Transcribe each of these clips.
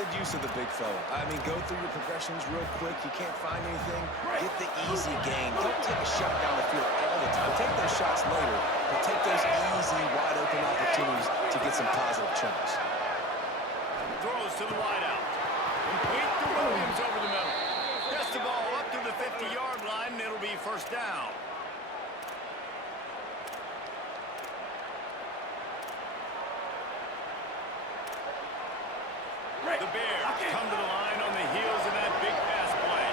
good use of the big fella. I mean, go through your progressions real quick. You can't find anything. Get the easy gain. Don't take a shot down the field all the time. Take those shots later, but take those easy, wide-open opportunities to get some positive chunks. Throws to the wideout. Complete to Williams over the middle. Gets the ball up to the 50-yard line, and it'll be first down. The Bears come to the line on the heels of that big pass play.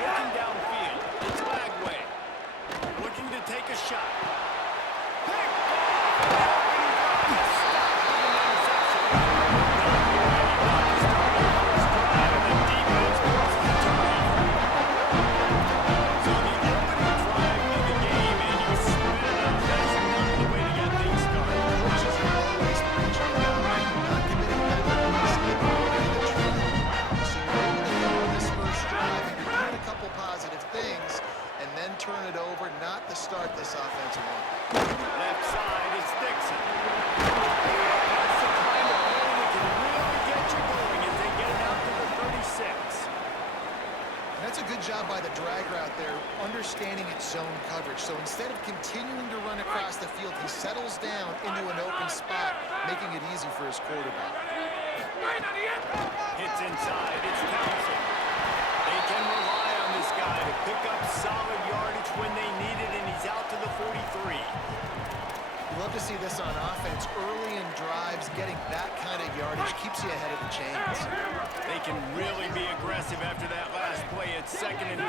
Looking downfield, it's Lagway. Looking to take a shot. Turn it over, not the start this offensive one. Left side is Dixon. That's the kind of play that can really get you going as they get it out to the 36. That's a good job by the drag route there, understanding its zone coverage. So instead of continuing to run across the field, he settles down into an open spot, making it easy for his quarterback. Hits inside, it's Townsend. They can rely on this guy to pick up solid yardage when they need it, and he's out to the 43. You love to see this on offense. Early in drives, getting that kind of yardage keeps you ahead of the chains. They can really be aggressive after that last play. It's 2nd and 3.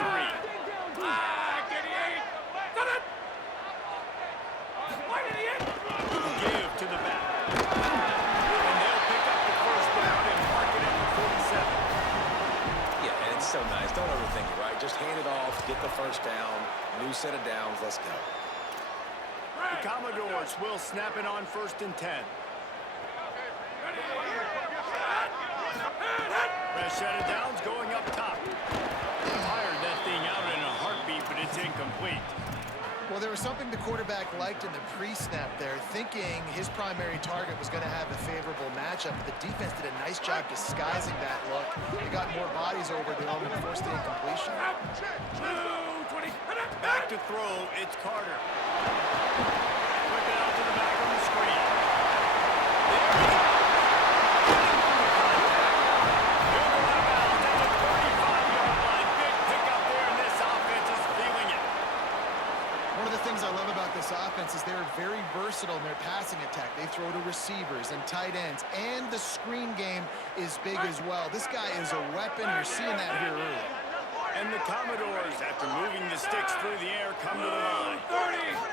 Give to the back. And they'll pick up the first down and mark it at the 47. Yeah, and it's so nice. Don't overthink it, right? Just hand it off, get the first down, new set of downs, let's go. The Commodores will snap it on 1st and 10. Fresh set of downs going up top. Fired that thing out in a heartbeat, but it's incomplete. Well, there was something the quarterback liked in the pre-snap there, thinking his primary target was going to have a favorable matchup, but the defense did a nice job disguising that look. They got more bodies over to him and forced the incompletion. Back to throw, it's Carter. Flip it out to the back on the screen. He'll go out of bounds at the 35-yard line. Big pickup there, and this offense is feeling it. One of the things I love about this offense is they're very versatile in their passing attack. They throw to receivers and tight ends, and the screen game is big as well. This guy is a weapon. You're seeing that here early. And the Commodores, after moving the sticks through the air, come to the line. 30.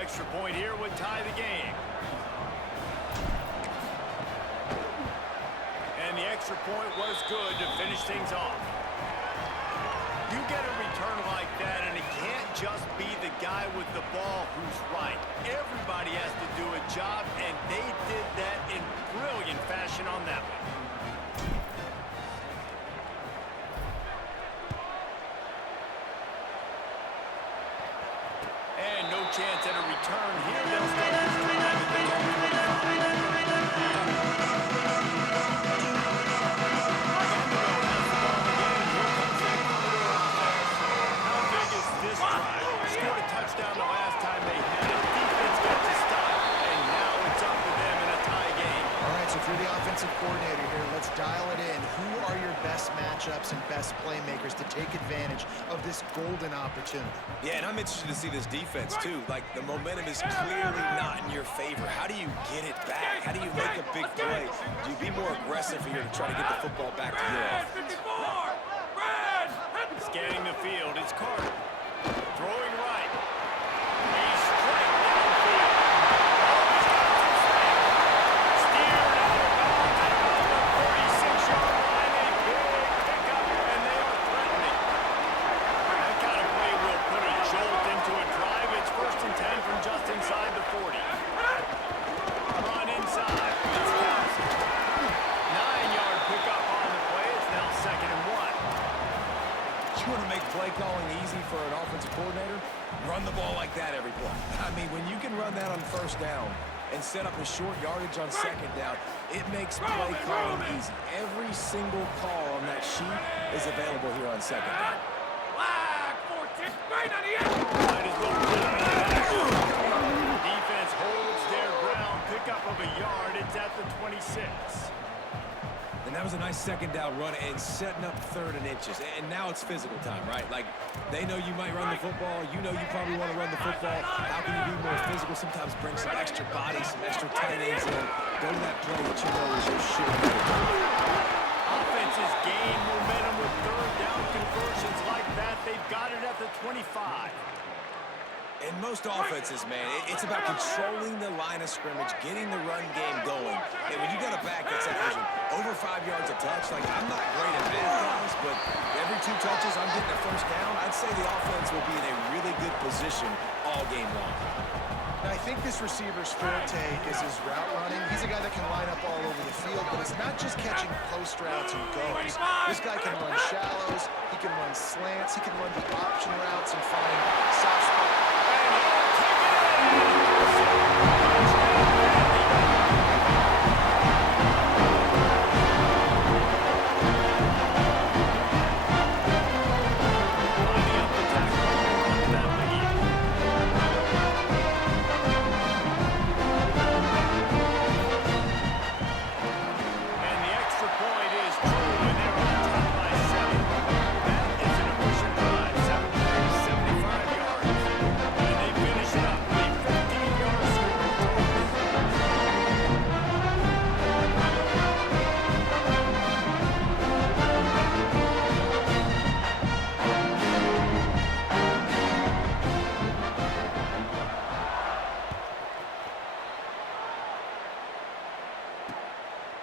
Extra point here would tie the game. And the extra point was good to finish things off. You get a return like that, and it can't just be the guy with the ball who's right. Everybody has to do a job, and they did that in brilliant fashion on that one. And no chance at a return here. They'll start this drive at the 25. Vanderbilt has the ball again. Here comes that Commodore offense. How big is best playmakers to take advantage of this golden opportunity. Yeah, and I'm interested to see this defense, too. Like, the momentum is clearly not in your favor. How do you get it back? How do you make a big play? Do you be more aggressive here to try to get the football back to your offense? Scanning the field, it's Carter. Throwing right. He's straight downfield. Steered out of bounds at about the 46-yard line. A big pickup, and they are threatening. That kind of play will put a jolt into a drive. It's 1st and 10 from just inside the 40. Run inside. It's Thompson. 9-yard pickup on the play. It's now 2nd and 1. You want to make play calling easy for an offensive coordinator? Run the ball like that every play. I mean, when you can run that on 1st down and set up a short yardage on 2nd down, it makes play calling easy. Every single call on that sheet is available here on 2nd down. Might as well put it in the defense holds their ground. Pickup of a yard. It's at the 26. And that was a nice 2nd down run and setting up 3rd and inches. And now it's physical time, right? Like, they know you might run the football. You know you probably want to run the football. How can you be more physical? Sometimes bring some extra bodies, some extra tight ends in. Go to that play that you know is your shit. Offenses gain momentum with 3rd down conversions like that. They've got it at the 25. In most offenses, man, it's about controlling the line of scrimmage, getting the run game going. And when you got a back that's like over 5 yards a touch, like, I'm not great at math, guys, but every 2 touches I'm getting a 1st down, I'd say the offense will be in a really good position all game long. Now, I think this receiver's forte is his route running. He's a guy that can line up all over the field, but it's not just catching post routes and goes. This guy can run shallows, he can run slants, he can run the option routes and find soft spots.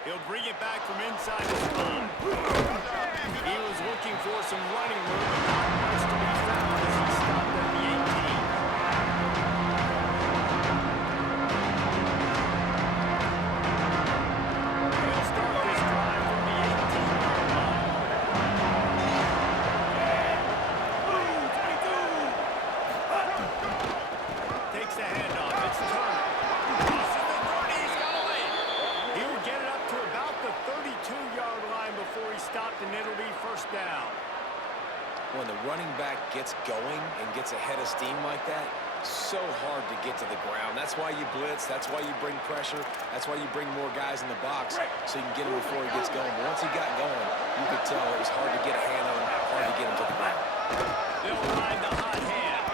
He'll bring it back from inside the spot. He was looking for some running room, but not much to be found as he stopped at the 18. He'll start this drive from the 18-yard line. Takes the handoff. It's Turner. Crosses the 30. He's going. He will get it up to about the 32-yard line before he stopped, and it'll be 1st down. When the running back gets going and gets ahead of steam like that, so hard to get to the ground. That's why you blitz. That's why you bring pressure. That's why you bring more guys in the box so you can get him before he gets going. But once he got going, you could tell it was hard to get a hand on him, hard to get him to the ground. They'll ride the hot hand.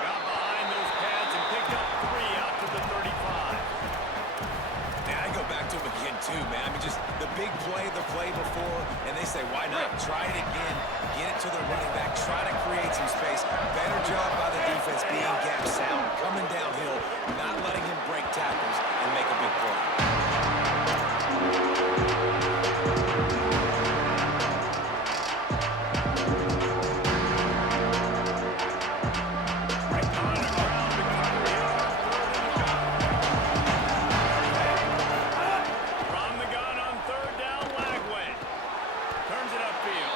Got behind those pads and picked up 3 out to the 35. Man, I go back to him again, too, man. I mean, just the big play, the play before, and they say, why not? Try it again. Get it to the running back. Try to create some space. Better job by the defense being gap sound, coming downhill, not letting him break tackles and make a big play. From the gun on 3rd down, Lagway. Turns it upfield.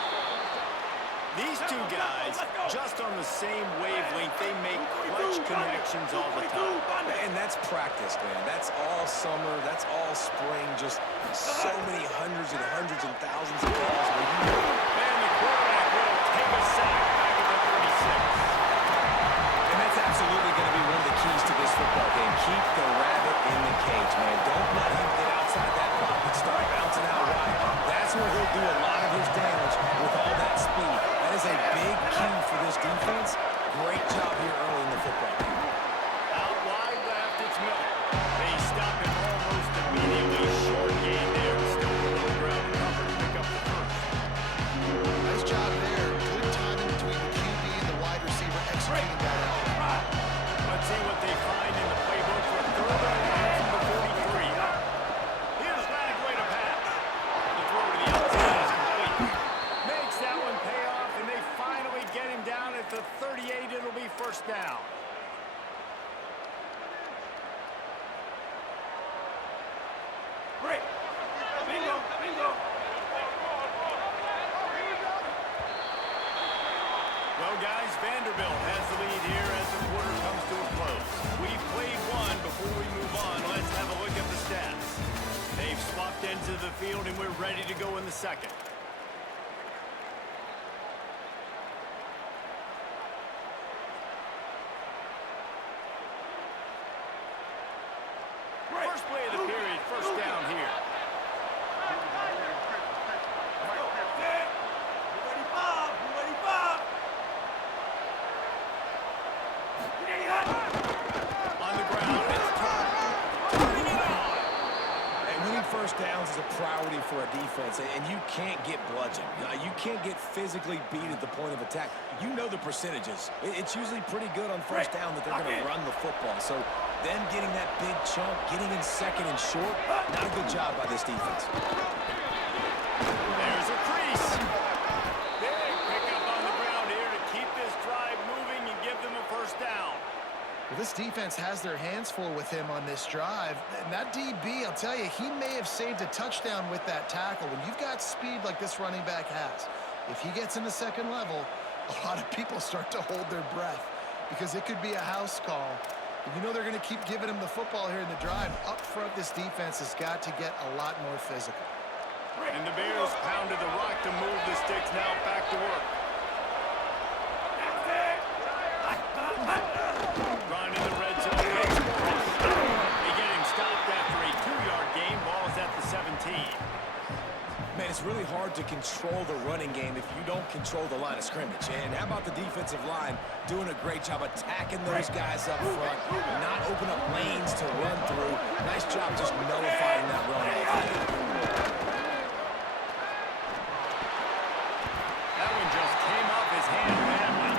These two guys, just on the same wavelength, they make clutch connections all the time. And that's practice, man. That's all summer. That's all spring. Just so many hundreds and thousands of balls where you know. And the quarterback will take a sack back at the 36. And that's absolutely going to be one of the keys to this football game. Keep the rabbit in the cage, man. Don't let him get outside that pocket, start bouncing out wide. That's where he'll do a lot of his damage with all that key for this defense. Great job here early in the football game. Out wide left, it's Miller. They stop him almost immediately. Short gain there. Still a little ground cover to pick up the first. Nice job there. Good timing between the QB and the wide receiver executing that out. Let's see what they find in the playbook for third and long from the 43. Here's Lagway to pass. The throw to the outside is complete. Makes that one pay off, and they finally get him down at the 38. It'll be first down. Well, guys, Vanderbilt has the lead here as the quarter comes to a close. We've played one. Before we move on, let's have a look at the stats. They've swapped ends of the field, and we're ready to go in the second. First play of the period, first down here. On the ground, it's turning it on. And winning first downs is a priority for a defense, and you can't get bludgeoned. You can't get physically beat at the point of attack. You know the percentages. It's usually pretty good on first down that they're going to run the football. So then getting that big chunk, getting in second and short, not a good job by this defense. There's a crease. Big pickup on the ground here to keep this drive moving and give them a first down. Well, this defense has their hands full with him on this drive. And that DB, I'll tell you, he may have saved a touchdown with that tackle. When you've got speed like this running back has, if he gets in the second level, a lot of people start to hold their breath because it could be a house call. And you know they're going to keep giving him the football here in the drive. Up front, this defense has got to get a lot more physical. And the Bears pounded the rock to move the sticks. Now back to work. Run in the red zone. It's Morris. They get him stopped after a 2-yard gain. Ball's at the 17. Man, it's really hard to control the running game if you don't control the line of scrimmage. And how about the defensive line doing a great job attacking those guys up front, not open up lanes to run through. Nice job just nullifying that run off. That one just came off his hand badly.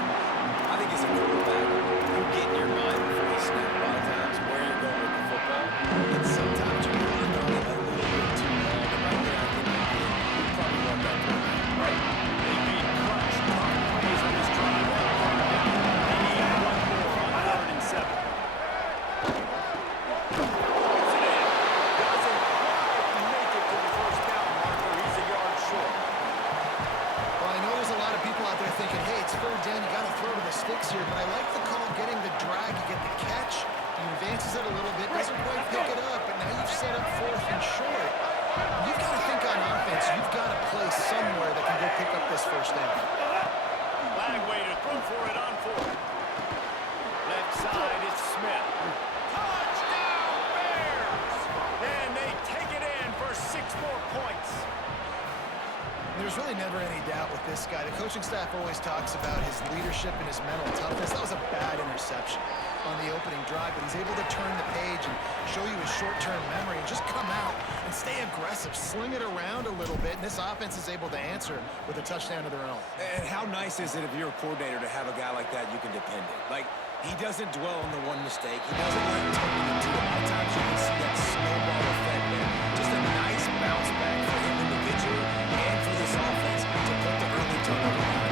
I think as a quarterback, you get in your mind before you snap a lot of times where you're going with the football. And sometimes you run on it a little bit too long. And right there, I think you probably want that quarterback. They made clutch, tough plays on this drive. They need one more on 3rd and 7. Doesn't quite make it to the first down marker. He's a yard short. Well, I know there's a lot of people out there thinking, hey, it's 3rd down, you got to throw to the sticks here, but I like the call getting the drag, you get the catch, he advances it a little bit, doesn't quite pick it up, but now you've set up 4th and short. You've got to think on offense, you've got to play somewhere that can go pick up this first down. Lagway to throw for it on 4th. Left side, it's Smith. Touchdown, Bears! And they take it in for 6 more points. There's really never any doubt with this guy. The coaching staff always talks about his leadership and his mental toughness. That was a bad interception on the opening drive, but he's able to turn the page and show you his short-term memory and just come out and stay aggressive, sling it around a little bit, and this offense is able to answer with a touchdown of their own. And how nice is it if you're a coordinator to have a guy like that you can depend on? Like, he doesn't dwell on the one mistake. He doesn't let it turn into it. A lot of times you can see that snowball effect there. Just a nice bounce back for him individually and for this offense to put the early turnover on.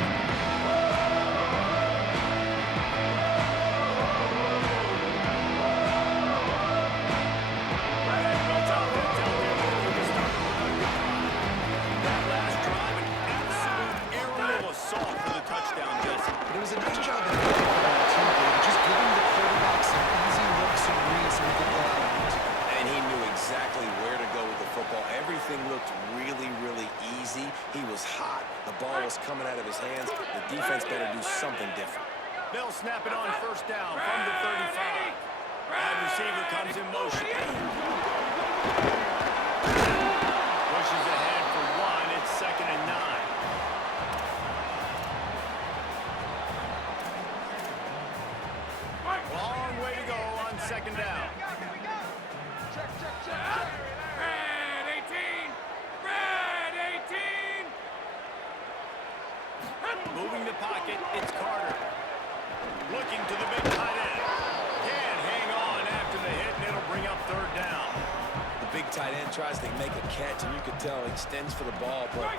That last drive, an absolute aerial assault for the touchdown, Jesse. But it was a nice job that he did too, David, just giving the quarterback some easy looks and reads so he could go out and use it. And he knew exactly where to go with the football. Everything looked really, really easy. He was hot. The ball was coming out of his hands. The defense better do something different. They'll snap it on first down from the 35. Wide receiver comes in motion. Pushes ahead for 1. It's 2nd and 9. second down. Red 18! Red 18! Moving the pocket, it's Carter. Looking to the big tight end. Can't hang on after the hit, and it'll bring up third down. The big tight end tries to make a catch, and you can tell he extends for the ball, but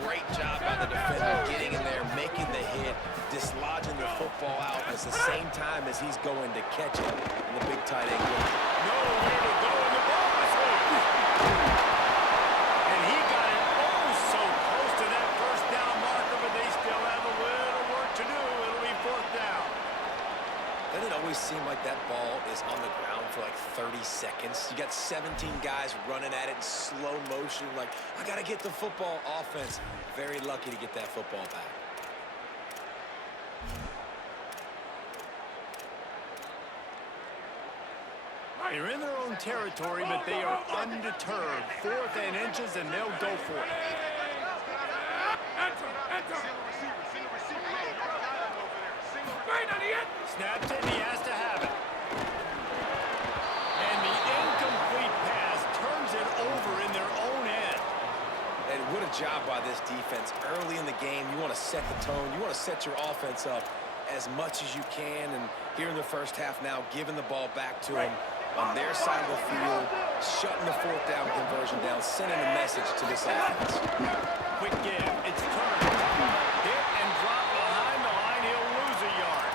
great job by the defender getting in there, making the hit, dislodging the football out at the same time as he's going to catch it. And the big tight end goes. Nowhere to go, and the ball is hooked. And he got it so close to that first down marker, but they still have a little work to do. It'll be fourth down. Doesn't it always seem like that ball is on the ground for like 30 seconds? You got 17 guys running at it in slow motion, like, I got to get the football. Offense, very lucky to get that football back. They're in their own territory, but they are undeterred. 4th and inches, and they'll go for it. Snaps it, and he has to have it. And the incomplete pass turns it over in their own end. And what a job by this defense. Early in the game, you want to set the tone. You want to set your offense up as much as you can. And here in the first half now, giving the ball back to them on their side of the field, shutting the fourth down conversion down, sending a message to this offense. Quick give. It's turned. Hit and drop behind the line. He'll lose a yard.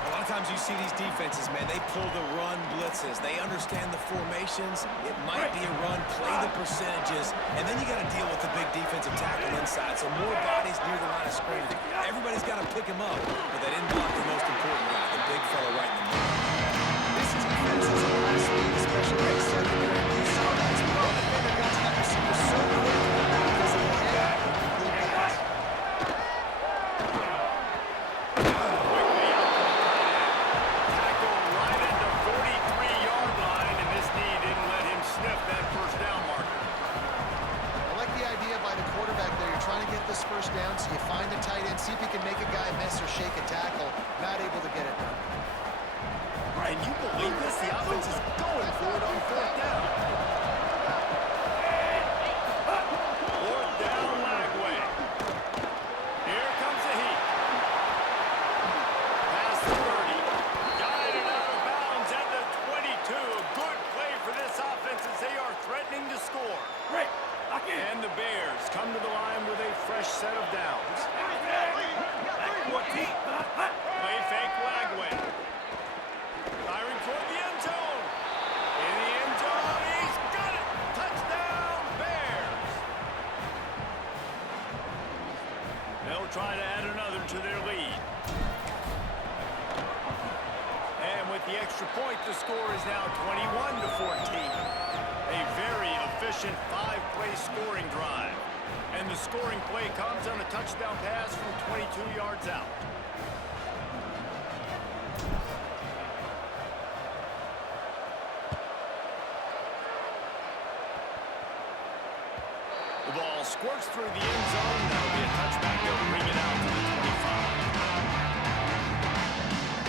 A lot of times you see these defenses, man, they pull the run blitzes. They understand the formations. It might be a run, play the percentages, and then you got to deal with the big defensive tackle inside. So more bodies near the line of scrimmage. Everybody's got to pick him up, but they didn't block the most important guy, the big fella right in the middle. This defense is a last week, especially like secondary. You saw that as well. The defender got to that receiver so quick because of the head. Tackled right at the 43-yard line, and this knee didn't let him sniff that first down marker. I like the idea by the quarterback there. You're trying to get this first down, so you find the tight end, see if you can make a guy miss or shake a tackle. Not able to get it done. And you believe this? The offense is going for it on fourth down. Fourth down, Lagway. Here comes the heat. Past the 30. Guided out of bounds at the 22. Good play for this offense as they are threatening to score. And the Bears come to the line with a fresh set of downs. Play fake Lagway. Firing toward the end zone. In the end zone, he's got it. Touchdown, Bears. They'll try to add another to their lead. And with the extra point, the score is now 21-14. A very efficient 5-play scoring drive. And the scoring play comes on a touchdown pass from 22 yards out. The ball squirts through the end zone. That'll be a touchback. They'll bring it out to the 25.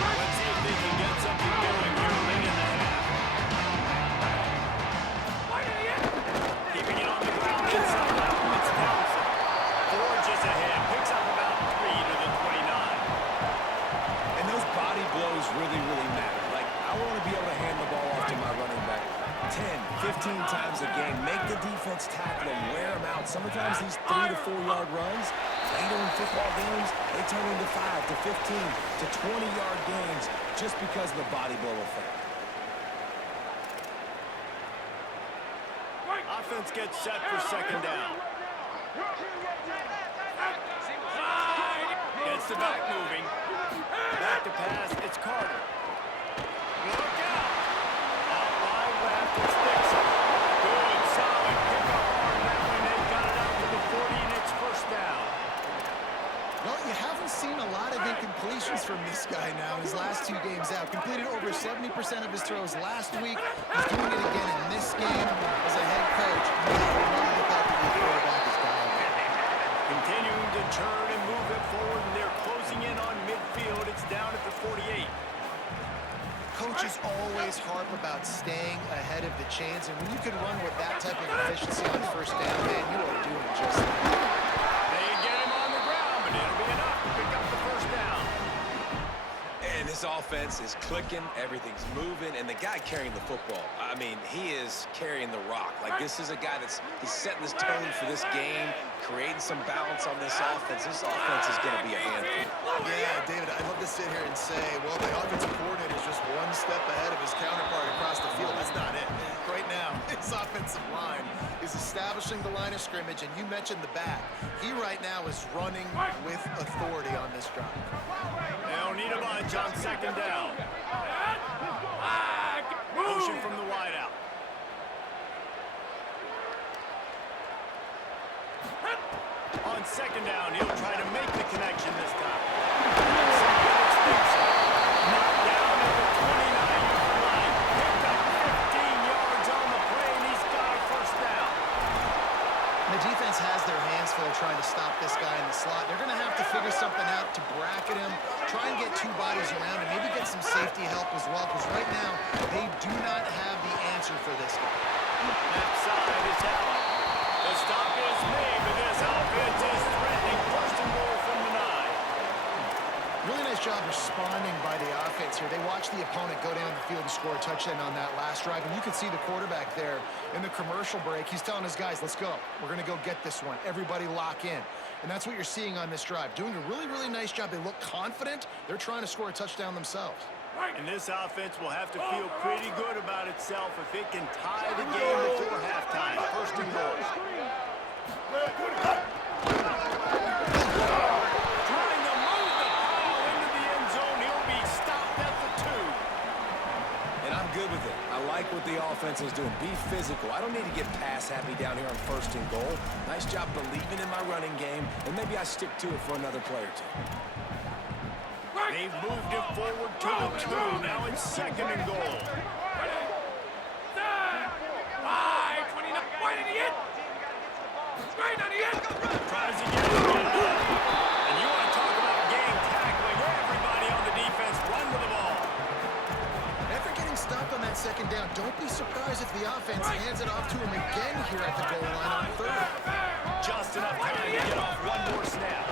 Let's see if they can get something going here late in the half. Keeping it on the ground inside now. It's Townsend. Forges ahead. Picks up about 3 to the 29. And those body blows really, really matter. Like, I want to be able to hand the ball off to my running back 10, 15 times a game. Make the defense tackle them, wear them out. Sometimes these 3 to 4 yard runs, later in football games, they turn into 5 to 15 to 20 yard gains just because of the body blow effect. Offense gets set for second down. Gets the back moving. Back to pass, it's Carter. Look out! Out wide left, it's Dixon. Good, solid pickup on that one. They've got it out to the 40, and it's first down. Well, you haven't seen a lot of incompletions from this guy now in his last 2 games out. Completed over 70% of his throws last week. He's doing it again in this game as a head coach. Continuing to turn and move it forward, and they're closing in on midfield. It's down at the 48. Coaches about staying ahead of the chains, and when you can run with that type of efficiency on first down, man, you are doing just that. They get him on the ground, but it'll be enough to pick up the first down. And this offense is clicking, everything's moving, and the guy carrying the football, I mean, he is carrying the rock. Like, this is a guy he's setting this tone for this game, creating some balance on this offense. This offense is going to be a handful. Yeah, David, I'd love to sit here and say, well, the offensive coordinator is just one step ahead of his counterpart across the field. That's not it. Right now, his offensive line is establishing the line of scrimmage, and you mentioned the back. He right now is running with authority on this drive. They don't need a bunch on second down. Motion from the wideout. On second down, he'll try to make the connection this time. Knocked down at the 29-yard line. Picked up 15 yards on the play, and he's got a first down. The defense has their hands full trying to stop this guy in the slot. They're going to have to figure something out to bracket him, try and get two bodies around, and maybe get some safety help as well, because right now they do not have the answer for this guy. Left side is out. The stop is made, but this offense is threatening. First and goal from the 9. Really nice job responding by the offense here. They watched the opponent go down the field and score a touchdown on that last drive, and you can see the quarterback there in the commercial break. He's telling his guys, let's go. We're going to go get this one. Everybody lock in. And that's what you're seeing on this drive. Doing a really, really nice job. They look confident. They're trying to score a touchdown themselves. And this offense will have to feel pretty good about itself if it can tie the game before halftime. First and goal. Trying to move the ball into the end zone. He'll be stopped at the 2. And I'm good with it. I like what the offense is doing. Be physical. I don't need to get pass happy down here on first and goal. Nice job believing in my running game, and maybe I stick to it for another play or two. They've moved it forward to the 2. Now it's second and goal. 5, 29. Why did he hit? Straight on the end. Tries again. And you want to talk about game tackling. Everybody on the defense run with the ball. After getting stopped on that second down, don't be surprised if the offense hands it off to him again here at the goal line on third. Just enough time to get off one more snap.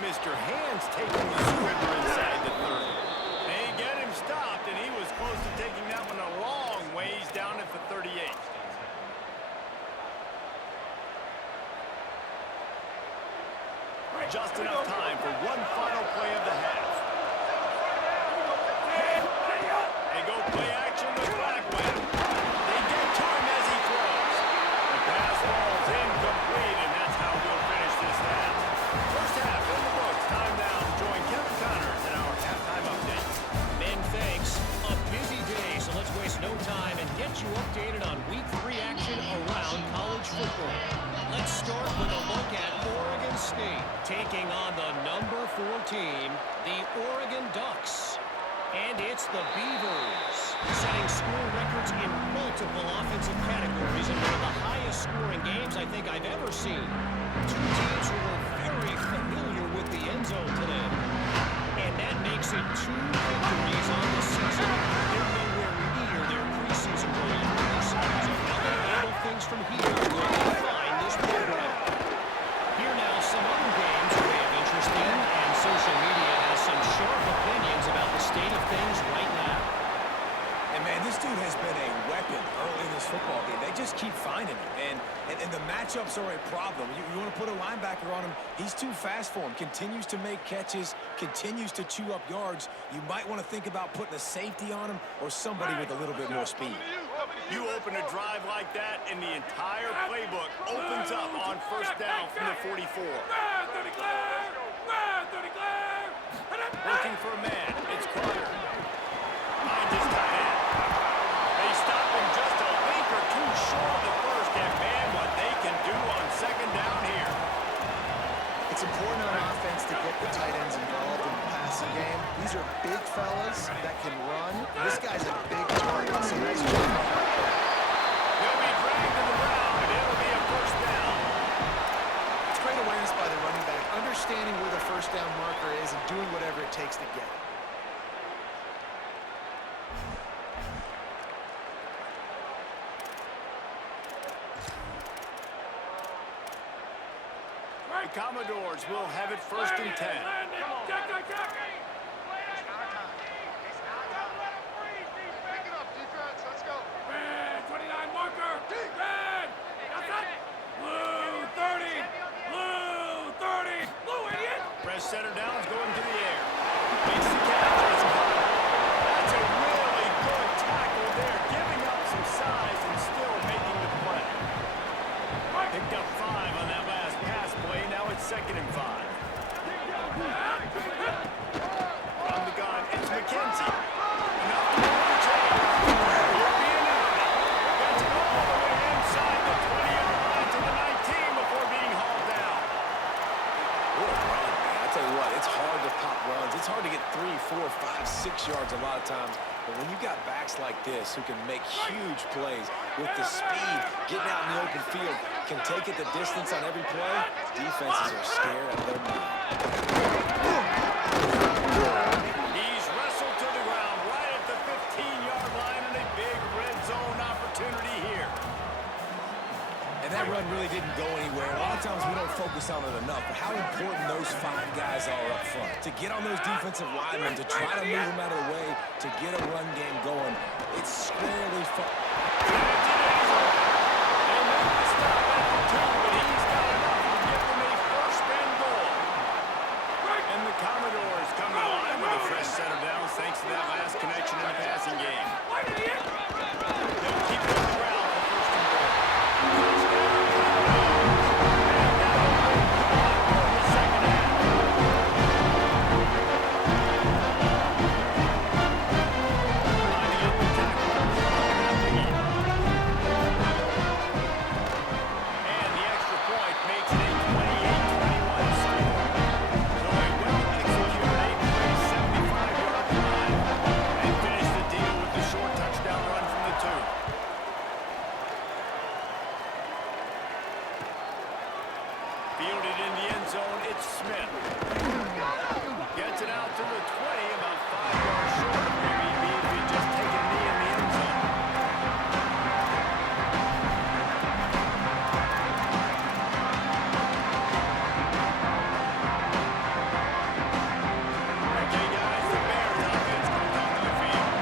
Mr. Hands taking the squibber inside the 30. They get him stopped, and he was close to taking that one a long ways down at the 38. Just enough time for one final play of the half. They go play action with Lagway. They get to him as he throws. The pass falls incomplete, and that's how we'll finish this half. First half in the books. Time now to join Kevin Connors in our halftime updates. Ben, thanks. A busy day, so let's waste no time and get you updated on Week 3 action around college football. Let's start with a look at Oregon State taking on the number 4 team, the Oregon Ducks. And it's the Beavers, setting school records in multiple offensive categories and one of the highest scoring games I think I've ever seen. Two teams who were very familiar with the end zone today. And that makes it 2 victories on the season. They're nowhere near their preseason regular series. And now they handle things from here will define this program. Here now, some other games we have interest in, and social media has some sharp opinions about the state of things right now. And man, this dude has been a weapon early in this football game. They just keep finding him. And the matchups are a problem. You want to put a linebacker on him, he's too fast for him. Continues to make catches, continues to chew up yards. You might want to think about putting a safety on him or somebody with a little bit more speed. You open a drive like that, and the entire playbook opens up on first down from the 44. Looking for a man. It's Carter. Finds his tight end. They stop him just a link or two short of the first. And, man, what they can do on second down here. It's important on offense to get the tight ends involved in the passing game. These are big fellas that can run. This guy's a big target, so nice job. He'll be dragged to the ground, and it'll be a first down. It's great awareness by the running back, understanding where the first down marker is and doing whatever it takes to get it. The Commodores will have it first and 10. Check. Pick it up, defense. Let's go. Red 29 marker. Red. Outside. Blue 30. Blue 30. Blue idiot. Press center downs going to the air. Makes the catch. It's caught. That's a really good tackle there, giving up some size and still making the play. Picked up 5 on that last pass play. Now it's 2nd and 5. From the gun, it's McKenzie. Enough to move the chains. He'll be an enemy. Gets it all the way inside the 20-yard line to the 19 before being hauled down. What a run, man. I tell you what, it's hard to pop runs. It's hard to get 3, 4, 5, 6 yards a lot of times. But when you got backs like this who can make huge plays with the speed, getting out in the open field, can take it the distance on every play, defenses are scared out of their mind. He's wrestled to the ground right at the 15-yard line and a big red zone opportunity here. And that run really didn't go anywhere. A lot of times we don't focus on it enough, but how important those 5 guys are up front. To get on those defensive linemen, to try to move them out of the way, to get a run game going, it's squarely fun. They make the stop at the 2, but he's got enough to give them a first and goal. And the Commodores come to the line with a fresh set of downs thanks to that last connection in the passing game. They'll keep it on the ground for first and goal. Fielded in the end zone, it's Smith. Gets it out to the 20, about 5 yards short of where he'd be if he'd just taken a knee in the end zone. Okay, guys, the Bears offense comes onto the field.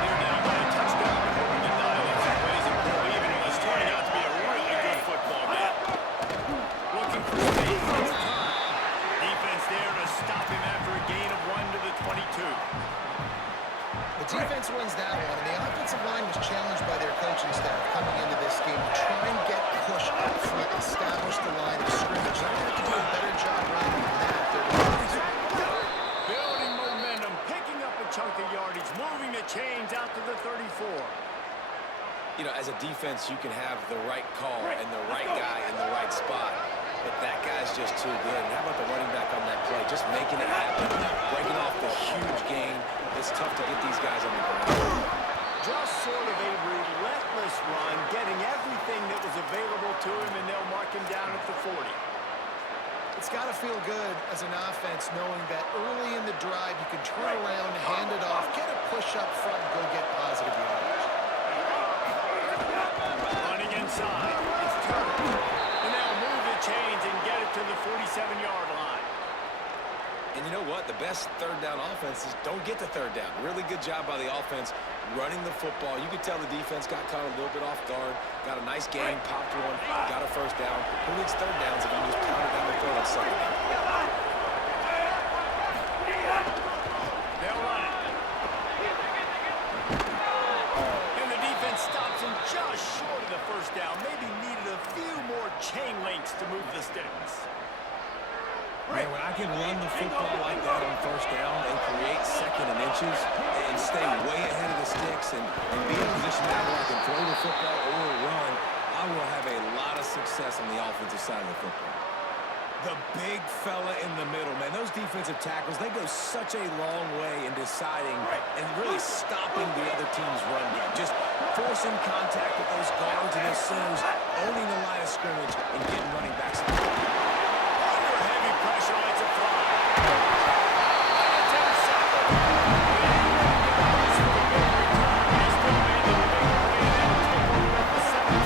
They're down by a touchdown and holding the dial in some ways and believing it was turning out to be a really good football game. Looking for space this time. Defense there to stop him after a gain of 1 to the 22. The defense wins that one, and the offensive line was challenged by their coaching staff coming into this game to try and get push up front, establish the line of scrimmage. They're going to have to do a better job running than that if they're going to. Building momentum, picking up a chunk of yardage, moving the chains out to the 34. You know, as a defense, you can have the right call and the right guy in the right spot, but that guy's just too good. And how about the running back on that play? Just making it happen, breaking off the huge gain. It's tough to get these guys on the ground. Just sort of a relentless run, getting everything that was available to him, and they'll mark him down at the 40. It's got to feel good as an offense knowing that early in the drive you can turn around, hand it off, get a push up front, and go get positive yardage. Running inside, it's Turner. And they'll move the chains and get it to the 47-yard line. And you know what? The best third down offenses don't get to third down. Really good job by the offense running the football. You could tell the defense got caught a little bit off guard. Got a nice game, popped one, got a first down. Who needs third downs if you can just pound it down the throat on second down? They'll run it. And the defense stops him just short of the first down. Maybe needed a few more chain links to move the sticks. Man, when I can run the football like that on first down and create second and inches and stay way ahead of the sticks and be in a position now where I can throw the football or run, I will have a lot of success on the offensive side of the football. The big fella in the middle, man. Those defensive tackles, they go such a long way in deciding and really stopping the other team's run game. Just forcing contact with those guards and those centers, owning the line of scrimmage, and getting running backs. Under heavy pressure, lets it fly. It's intercepted. They still made the big win and take over at the 17.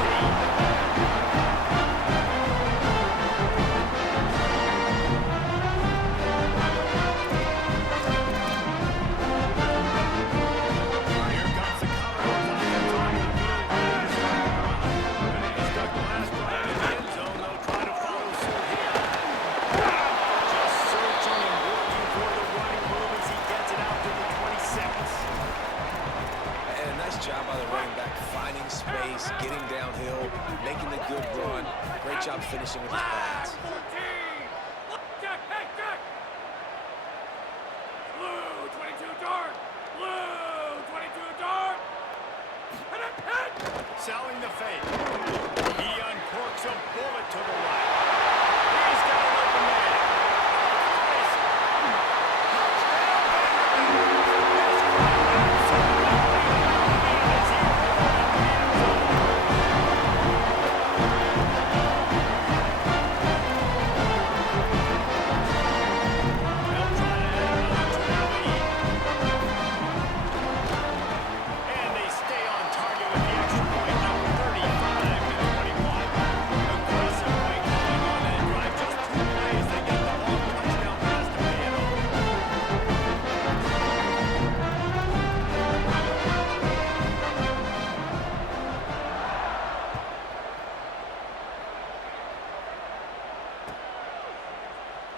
Job by the running back, finding space, getting downhill, making the good run. Great job finishing with his pass. Jack, hey, Jack! Blue, 22 dart! Blue, 22 dart! Hit! Selling the fake. He uncorks a bullet to the right. He's got an open man.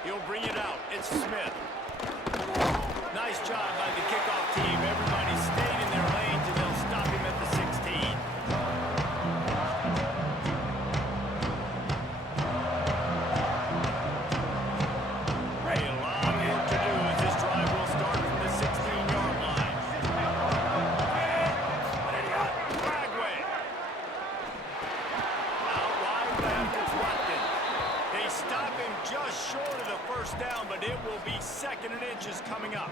He'll bring it out. It's Smith. Nice job by the kickoff team. Everybody stayed in their lanes, and they'll stop him at the 16. A lot of work to do as this drive will start from the 16-yard line. Lagway. Out wide left, it's Watson. They stop him just short of the first down, but it will be second and inches coming up.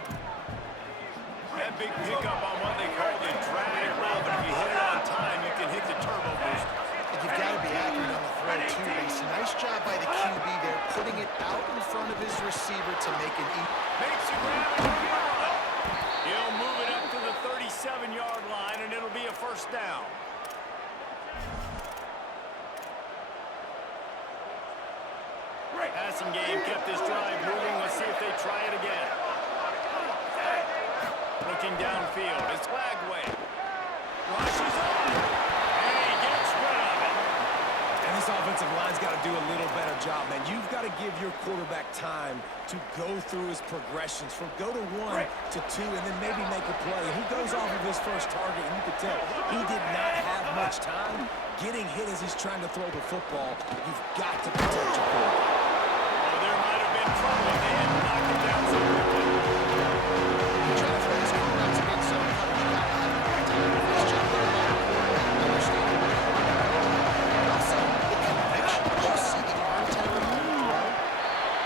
That big pickup on what they call the drag route, but if you hit it on time, you can hit the turbo boost. And you've got to be accurate on the throw, too, Reese. Nice job by the QB there, putting it out in front of his receiver to make an Makes you grab it and run. He'll move it up to the 37-yard line, and it'll be a first down. Passing game kept this drive moving. Let's see if they try it again. Looking downfield, it's Lagway. Rushes on, and he gets rid of it. And this offensive line's got to do a little better job, man. You've got to give your quarterback time to go through his progressions from go to 1 to 2 and then maybe make a play. And he goes off of his first target, and you can tell he did not have much time getting hit as he's trying to throw the football. You've got to protect your quarterback. There might have been trouble if they hadn't knocked it down so quickly.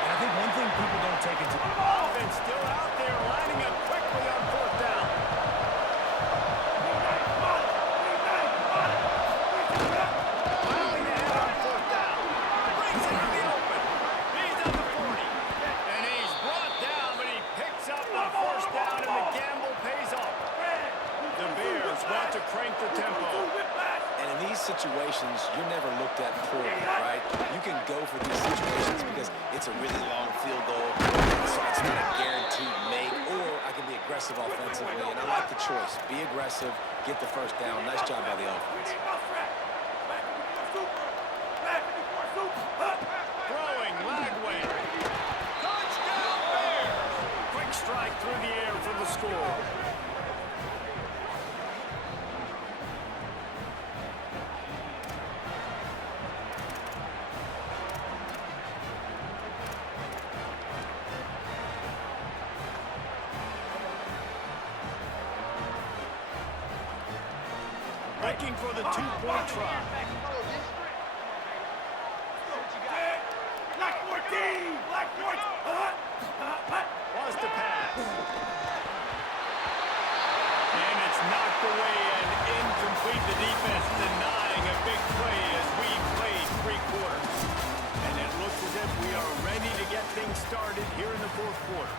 And I think one thing people don't take into Offense still out there lining up quickly on fourth down. Piling ahead on fourth down. Brings it to the open. He's at the 40. And he's brought down, but he picks up the first down, and the gamble pays off. The Bears want to crank the tempo. And in these situations, you're never looked at poorly, right? You can go for these situations because it's a really long field goal, so it's not a guaranteed make, or I can be aggressive offensively, and I like the choice. Be aggressive, get the first down. Nice job by the offense. Throwing, Lagway. Touchdown, Bears! Quick strike through the air for the score. looking for the two-point try. Black 14! Black 14! Wants to pass. And it's knocked away and incomplete. The defense denying a big play as we played 3 quarters. And it looks as if we are ready to get things started here in the 4th quarter.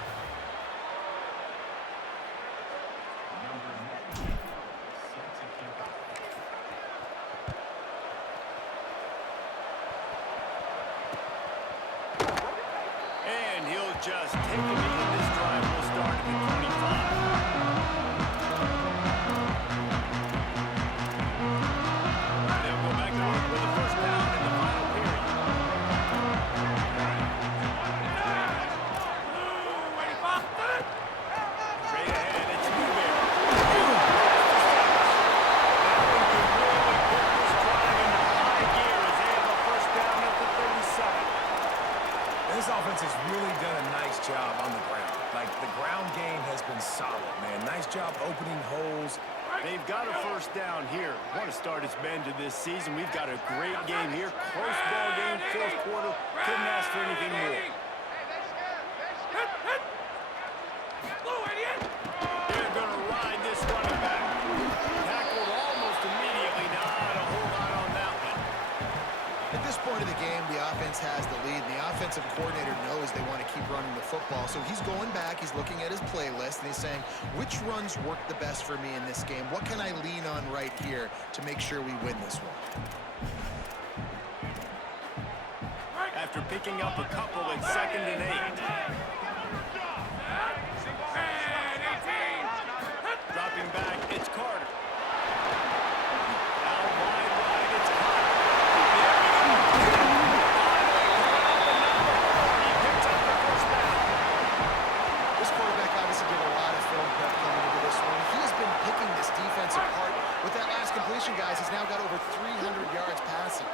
And he'll just take a knee, and this drive will start at the 25. They'll go back to work with the first down in the final period. Straight ahead, it's Newberry. That one could really put this drive into high gear as they have a first down at the 37. This offense has really done a nice job on the ground. Like, the ground game has been solid, man. Nice job opening holes. They've got a first down here. What a start it's been to this season. We've got a great game here. Close ball game, 4th quarter. Couldn't ask for anything more. They're going to ride this running back. Tackled almost immediately. Not a whole lot on that one. At this point of the game, the offense has the lead, and the offensive coordinator knows they want to keep running the football. So he's going back, he's looking at his playlist, and he's saying, which runs work the best for me in this game? What can I lean on right here to make sure we win this one? After picking up a couple at 2nd and 8. Dropping back, it's Carter. Now wide, it's Carter. He picks up the first down. This quarterback obviously did a lot of film prep coming into this one. He has been picking this defense apart. With that last completion, guys, he's now got over 300 yards passing.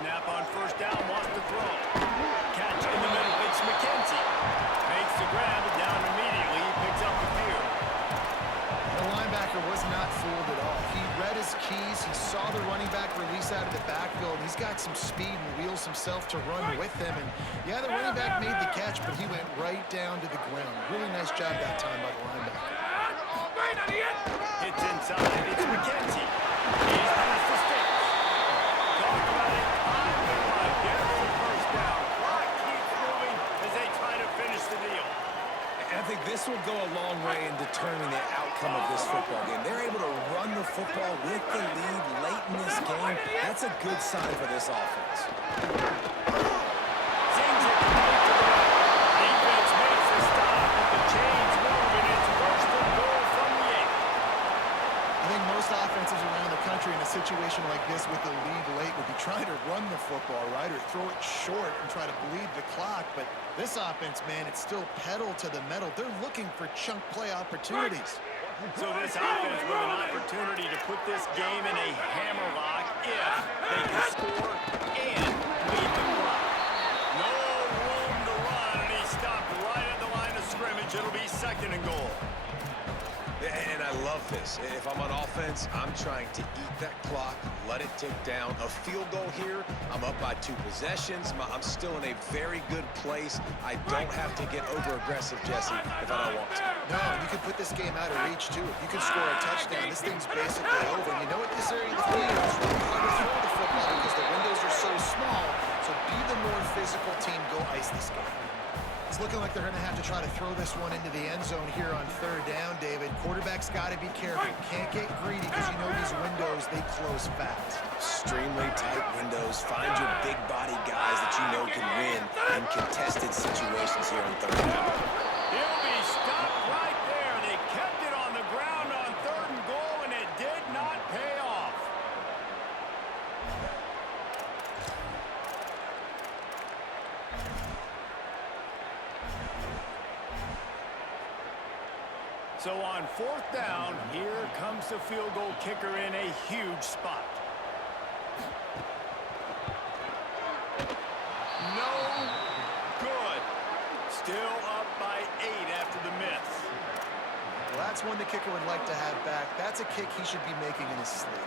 Snap on first down, wants to throw. Catch in the middle, it's McKenzie. Makes the grab, down immediately, he picks up the field. The linebacker was not fooled at all. He read his keys, he saw the running back release out of the backfield. He's got some speed and wheels himself to run with them. And yeah, the running back made the catch, but he went right down to the ground. Really nice job that time by the linebacker. Hits inside, it's McKenzie. He's past the sticks. Talk about it, time to run. Gets the first down. Clock keeps moving as they try to finish the deal. And I think this will go a long way in determining the outcome of this football game. They're able to run the football with the lead late in this game. That's a good sign for this offense. Zings it right to the right. Defense makes the stop, but the chains move, and it's first and goal from the 8. I think most offenses around the country in a situation like this with the lead late would be trying to run the football, right, or throw it short and try to bleed the clock. But this offense, man, it's still pedal to the metal. They're looking for chunk play opportunities. So this offense with an opportunity to put this game in a hammerlock if they can score and lead the clock. No room to run, and he stopped right at the line of scrimmage. It'll be 2nd and goal. And I love this. If I'm on offense, I'm trying to eat that clock, let it tick down. A field goal here, I'm up by 2 possessions. I'm still in a very good place. I don't have to get over-aggressive, Jesse, if I don't want to. No, you can put this game out of reach, too. If you can score a touchdown, this thing's basically over. And you know what this area of the field is really hard to throw the football because the windows are so small. So be the more physical team. Go ice this game. It's looking like they're going to have to try to throw this one into the end zone here on 3rd down, David. Quarterback's got to be careful. Can't get greedy because you know these windows, they close fast. Extremely tight windows. Find your big body guys that you know can win in contested situations here on 3rd down. He'll be stopped right there. They kept it on the ground on 3rd and goal, and it did not pay off. So on 4th down, here comes the field goal kicker in a huge spot. No good. Still up by 8 after the miss. Well, that's one the kicker would like to have back. That's a kick he should be making in his sleep.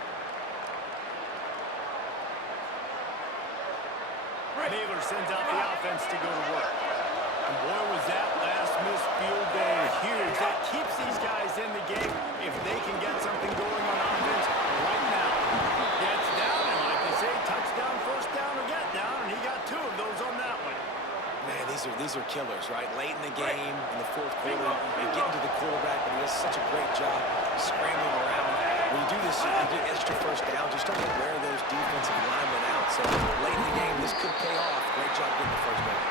Baylor sends out the offense to go to work. And boy, was that last missed field goal huge. That keeps these guys in the game if they can get something going on offense right now. Gets down, and like they say, touchdown, first down, or get down, and he got 2 of those on that one. Man, these are killers, right? Late in the game, in the fourth quarter, you're getting to the quarterback, but he does such a great job scrambling around. When you do this, you get extra first down. Just don't wear those defensive linemen out. So late in the game, this could pay off. Great job getting the first down.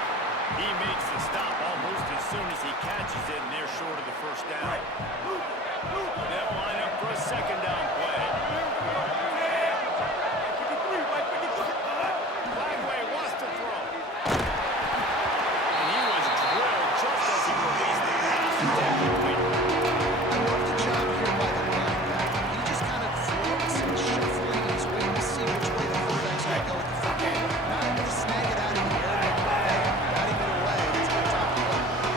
He makes the stop almost as soon as he catches it, and they're short of the first down. They'll line up for a second down play. Lagway wants to throw. And he was drilled just as he released the pass. I love the job here by the linebacker. He just kind of floats and shuffling. He's waiting to see which way the quarterback's going to go with the football. Not able to snag it out of the air, but hey, got him in a way. It's good top of the play.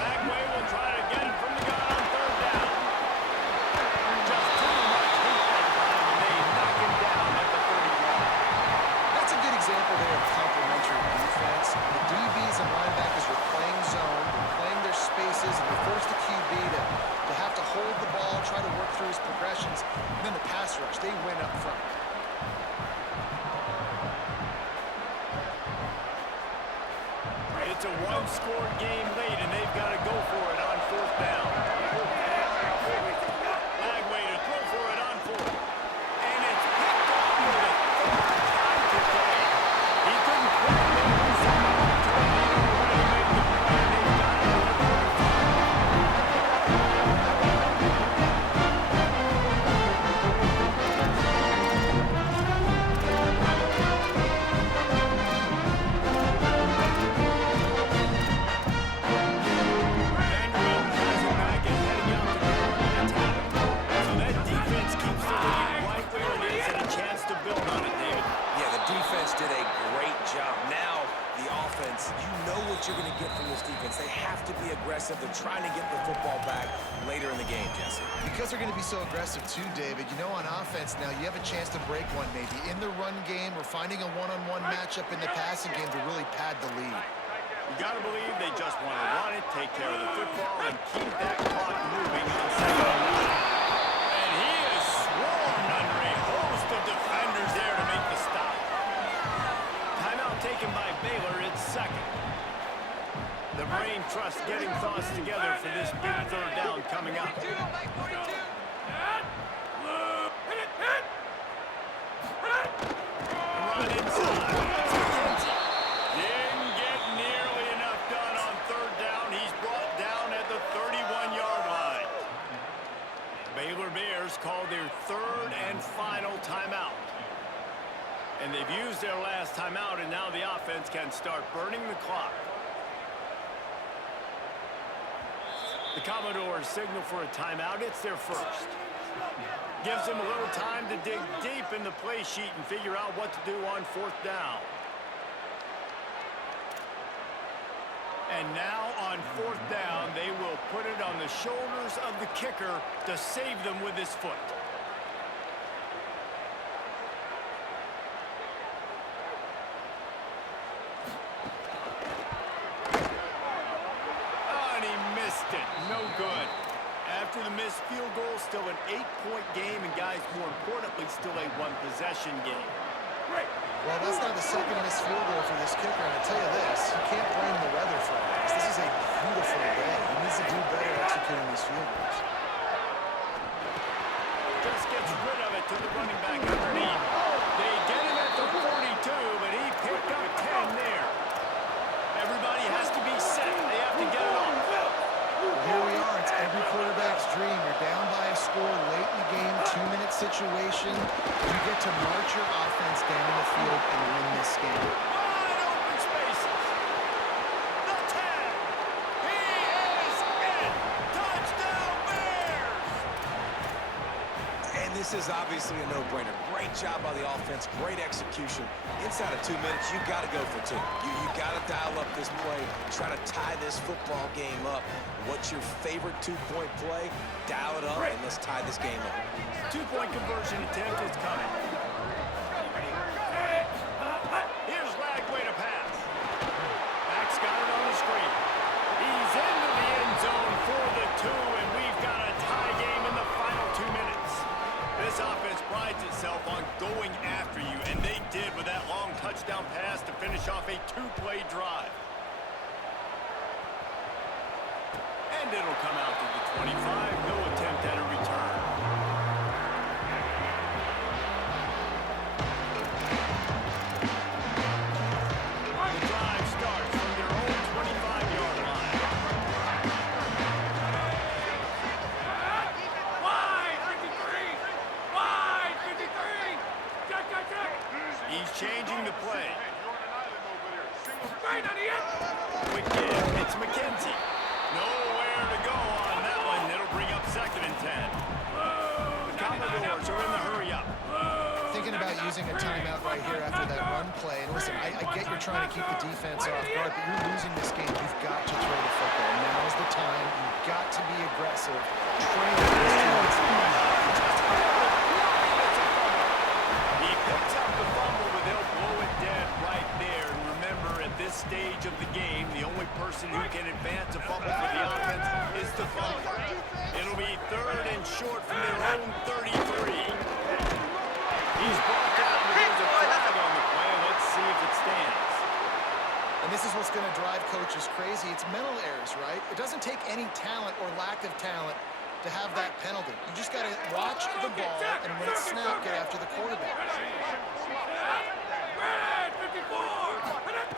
Lagway will try to get it from the gun on third down. Just too much heat that time, and they knock him down at the 31. That's a good example there of complementary defense. The DBs and linebackers were playing zone, they're playing their spaces, and they forced the QB to have to hold the ball, try to work through his progressions, and then the pass rush, they win up front. It's a one-score game late, and they've got to go for it on fourth down. Lagway to throw for it on fourth. And it's picked off for the third time today. He couldn't quite make this opportunity to really make the play. They've got it to the 35. The offense, you know what you're going to get from this defense. They have to be aggressive. They're trying to get the football back later in the game, Jesse. Because they're going to be so aggressive too, David, you know, on offense now, you have a chance to break one maybe in the run game or finding a one-on-one matchup in the passing game to really pad the lead. You got to believe they just want to run it, take care of the football, and keep that clock moving on second and 9. And he is swarmed under a host of defenders there to make the stop. Timeout taken by Baylor. It's second. The brain trust getting thoughts together for this big third down coming up. Run inside. Didn't get nearly enough done on third down. He's brought down at the 31-yard line. Baylor Bears call their third and final timeout. And they've used their last timeout, and now the offense can start burning the clock. The Commodores signal for a timeout. It's their first. Gives them a little time to dig deep in the play sheet and figure out what to do on fourth down. And now on fourth down, they will put it on the shoulders of the kicker to save them with his foot. No good. After the missed field goal, still an 8-point game, and guys, more importantly, still a one-possession game. Well, that's not the second missed field goal for this kicker, and I tell you this, you can't blame the weather for this. This is a beautiful day. He needs to do better executing these field goals. Just gets rid of it to the running back underneath. They get him at the 42, but he picked up 10 there. Everybody has to be set. They have to get it off. Here we are. It's every quarterback's dream. You're down by a score late in the game, 2-minute situation. You get to march your offense down the field and win this game. Wide open spaces. The 10. He is in. Touchdown Bears. And This is obviously a no-brainer. Great job by the offense, great execution. Inside of 2 minutes, you got to go for two. You got to dial up this play, try to tie this football game up. What's your favorite two-point play? Dial it up, and let's tie this game up. Two-point conversion attempt is coming. Here's Lagway to pass. Back's got it on the screen. He's into the end zone for the two, and we've got a tie game in the final 2 minutes. This offense prides itself on going after you, and they did with that long touchdown pass to finish off a two-play drive. And it'll come out to the 25. No attempt at a return. The drive starts from their own 25-yard line. Wide 53! Wide 53! Check, check, check! He's changing the play. Right on the end! Quick give. It's McKenzie. Nowhere to go on that one. It'll bring up 2nd and 10. The Commodores are in the hurry up. Thinking about using a timeout right here after that run play. And listen, I get you're trying to keep the defense off guard, but you're losing this game. You've got to throw the football. Now's the time. You've got to be aggressive. Train these teams. He picks up the fumble, but they'll blow it dead right there. And remember, at this stage of the game, the only person who can advance a fumble for the offense is the fumble. It'll be 3rd and short from their own 33. He's brought down, but there's a flag on the play. Let's see if it stands. And this is what's going to drive coaches crazy. It's mental errors, right? It doesn't take any talent or lack of talent to have that penalty. You just got to watch the ball, and when it's snapped, get after the quarterback. Red 54!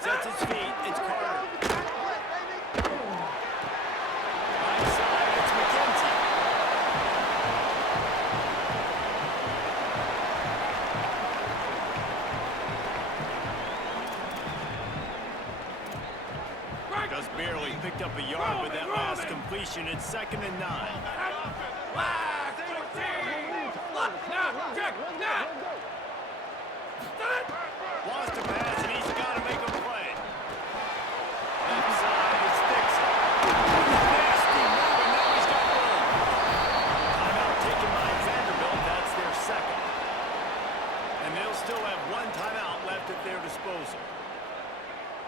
Sets his feet. It's Carter. Right side, it's McKenzie. Just barely picked up a yard with that last completion. It's 2nd and 9. Flag 14! Look, now, check, now! Wants to pass, and he's got to make a play. Left side is Dixon. Nasty move, and now he's got room. Timeout taken by Vanderbilt. That's their 2nd. And they'll still have one timeout left at their disposal.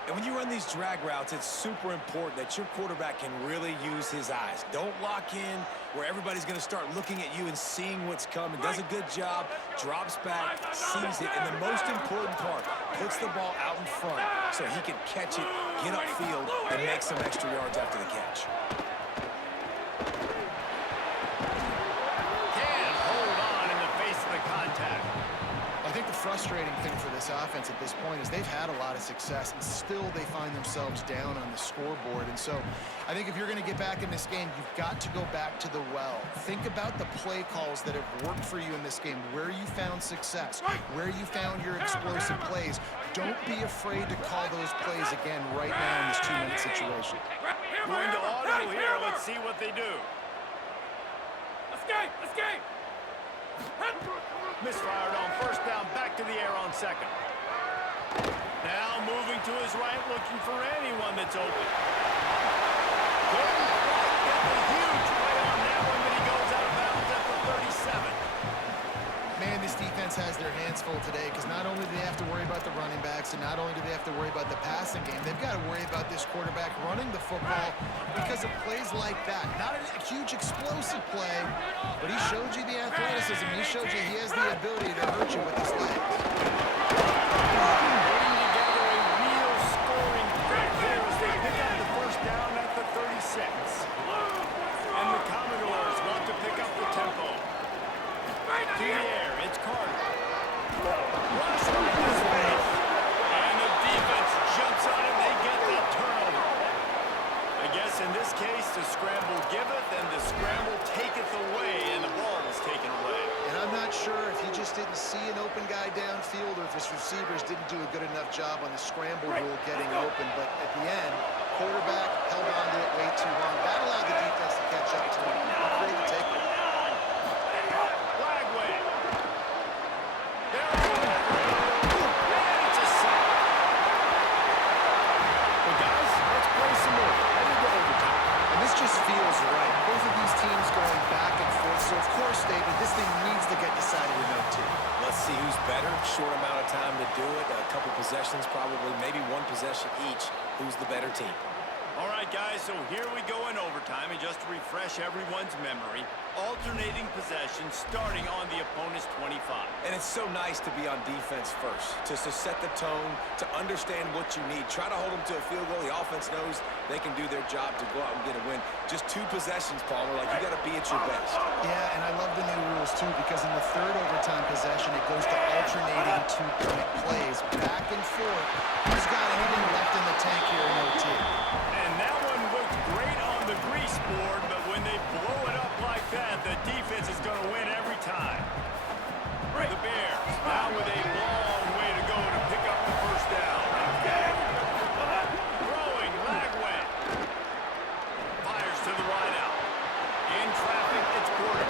And when you run these drag routes, it's super important that your quarterback can really use his eyes. Don't lock in where everybody's going to start looking at you and seeing what's coming. Does a good job, drops back, sees it, and the most important part, puts the ball out in front so he can catch it, get upfield, and make some extra yards after the catch. Can't hold on in the face of the contact. I think the frustrating thing for this offense at this point is they've had a lot of success, and still they find themselves down on the scoreboard. And so I think if you're going to get back in this game, you've got to go back to the well. Think about the play calls that have worked for you in this game, where you found success, where you found your explosive plays. Don't be afraid to call those plays again right now in this 2-minute situation. Going to auto here. Let's see what they do. Escape! Escape! Misfired on 1st down, back to the air on 2nd. Now moving to his right, looking for anyone that's open. Couldn't quite get the huge play on that one, but he goes out of bounds at the 37. Man, this defense has their hands full today, because not only do they have to worry about the running backs, and not only do they have to worry about the passing game, they've got to worry about this quarterback running the football because of plays like that. Not a huge explosive play, but he showed you the athleticism. He showed you he has the ability to hurt you with his legs. Putting together a real scoring threat here as they pick up the 1st down at the 36. And the Commodores want to pick up the tempo. To the air, it's Carter. Rush right in space. And the defense jumps on it. They get that turnover. I guess in this case, the scramble giveth and the scramble taketh away, and the ball is taken away. And I'm not sure if he just didn't see an open guy downfield or if his receivers didn't do a good enough job on the scramble rule getting open. But at the end, quarterback held on to it way too long. That allowed the defense to catch up to him. Great to take it. Lagway this thing needs to get decided in OT. Let's see who's better. Short amount of time to do it. A couple possessions, probably maybe one possession each. Who's the better team? All right, guys, so here we go in overtime, and just to refresh everyone's memory, alternating possession starting on the opponent's 25. And it's so nice to be on defense first, just to set the tone, to understand what you need. Try to hold them to a field goal. The offense knows they can do their job to go out and get a win. Just 2 possessions, Palmer. Like, you got to be at your best. Yeah, and I love the new rules, too, because in the third overtime possession, it goes to alternating 2-point plays, back and forth. Who's got anything left in the tank here in OT? And that one looked great on the grease board, but when they blow it up like that, the defense is going to win every time. The Bears now with a long way to go to pick up the first down. Throwing, Lagway. Fires to the right out. In traffic, it's Porter.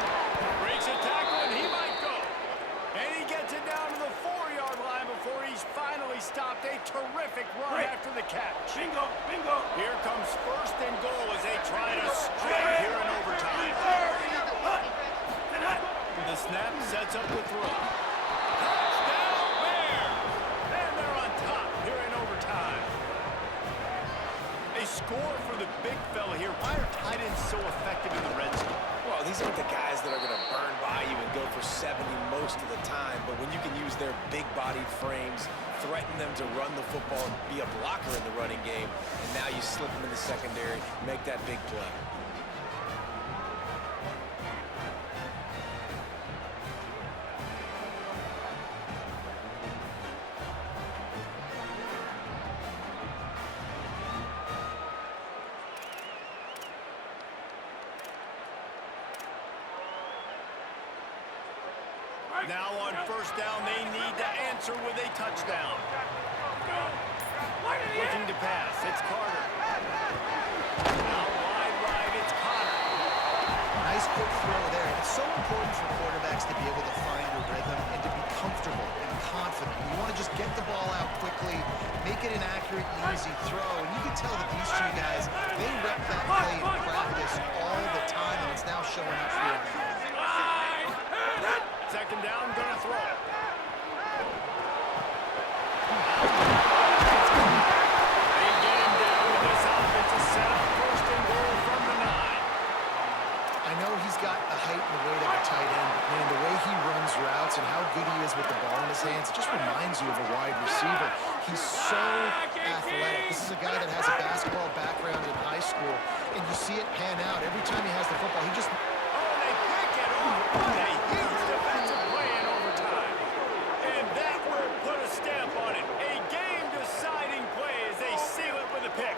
Breaks a tackle, and he might go. And he gets it down to the 4-yard line before he's finally stopped. A terrific run after the catch. Bingo, bingo. Here comes first and goal as they try to string here in overtime. The snap sets up the throw. Touchdown Bears! And they're on top here in overtime. A score for the big fella here. Why are tight ends so effective in the red zone? Well, these aren't the guys that are going to burn by you and go for 70 most of the time, but when you can use their big-bodied frames, threaten them to run the football and be a blocker in the running game, and now you slip them in the secondary, make that big play. Now on first down, they need to answer with a touchdown. Looking to pass, it's Carter. Now wide right, it's Connor. Nice quick throw there. It's so important for quarterbacks to be able to find a rhythm and to be comfortable and confident. You want to just get the ball out quickly, make it an accurate and easy throw. And you can tell that these 2 guys, they rep that play in practice all the time, and it's now showing up here. Second down, gonna throw it. They get him down with this offensive setup. First and goal from the 9. I know he's got the height and the weight of a tight end, but man, the way he runs routes and how good he is with the ball in his hands, it just reminds you of a wide receiver. He's so athletic. This is a guy that has a basketball background in high school, and you see it pan out. Every time he has the football, he just... They pick it off. What a huge defensive play in overtime. And that will put a stamp on it. A game-deciding play as they seal it with a pick.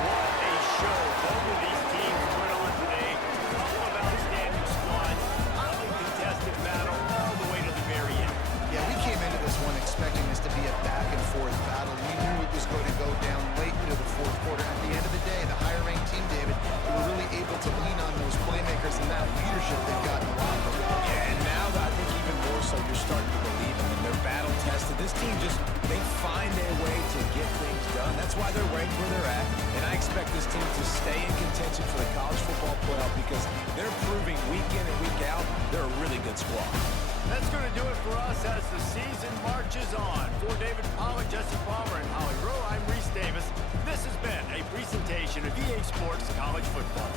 What a show both of these teams put on today. Couple of outstanding squads. Highly contested battle all the way to the very end. Yeah, we came into this one expecting this to be a back-and-forth battle. We knew it was going to go down late into the fourth quarter. At the end of the day, the higher-ranked team, David, they were really able to lean on those playmakers and that leadership they've got in the locker room. Yeah, and now I think even more so, you're starting to believe in them. They're battle-tested. This team just, they find a way to get things done. That's why they're ranked where they're at, and I expect this team to stay in contention for the college football playoff because they're proving week in and week out they're a really good squad. That's going to do it for us as the season marches on. For David Pollock, Jesse Palmer, and Holly Rowe, I'm Reese Davis. This has been a presentation of EA Sports College Football.